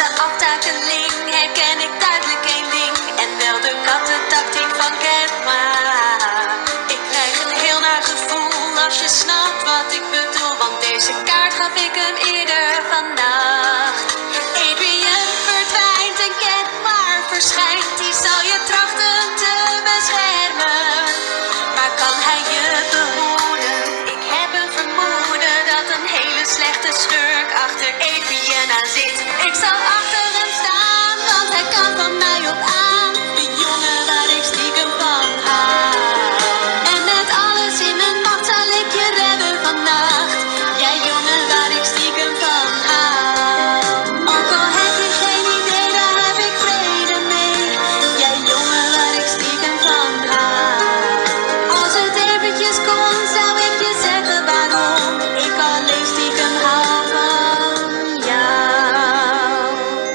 deze aftakeling herken ik duidelijk één ding. En wel de kattentactiek van Ketmar. Ik krijg een heel naar gevoel als je snapt wat ik bedoel. Want deze kaart gaf ik hem eerder vannacht. Adrian verdwijnt en Ketmar verschijnt. Die zal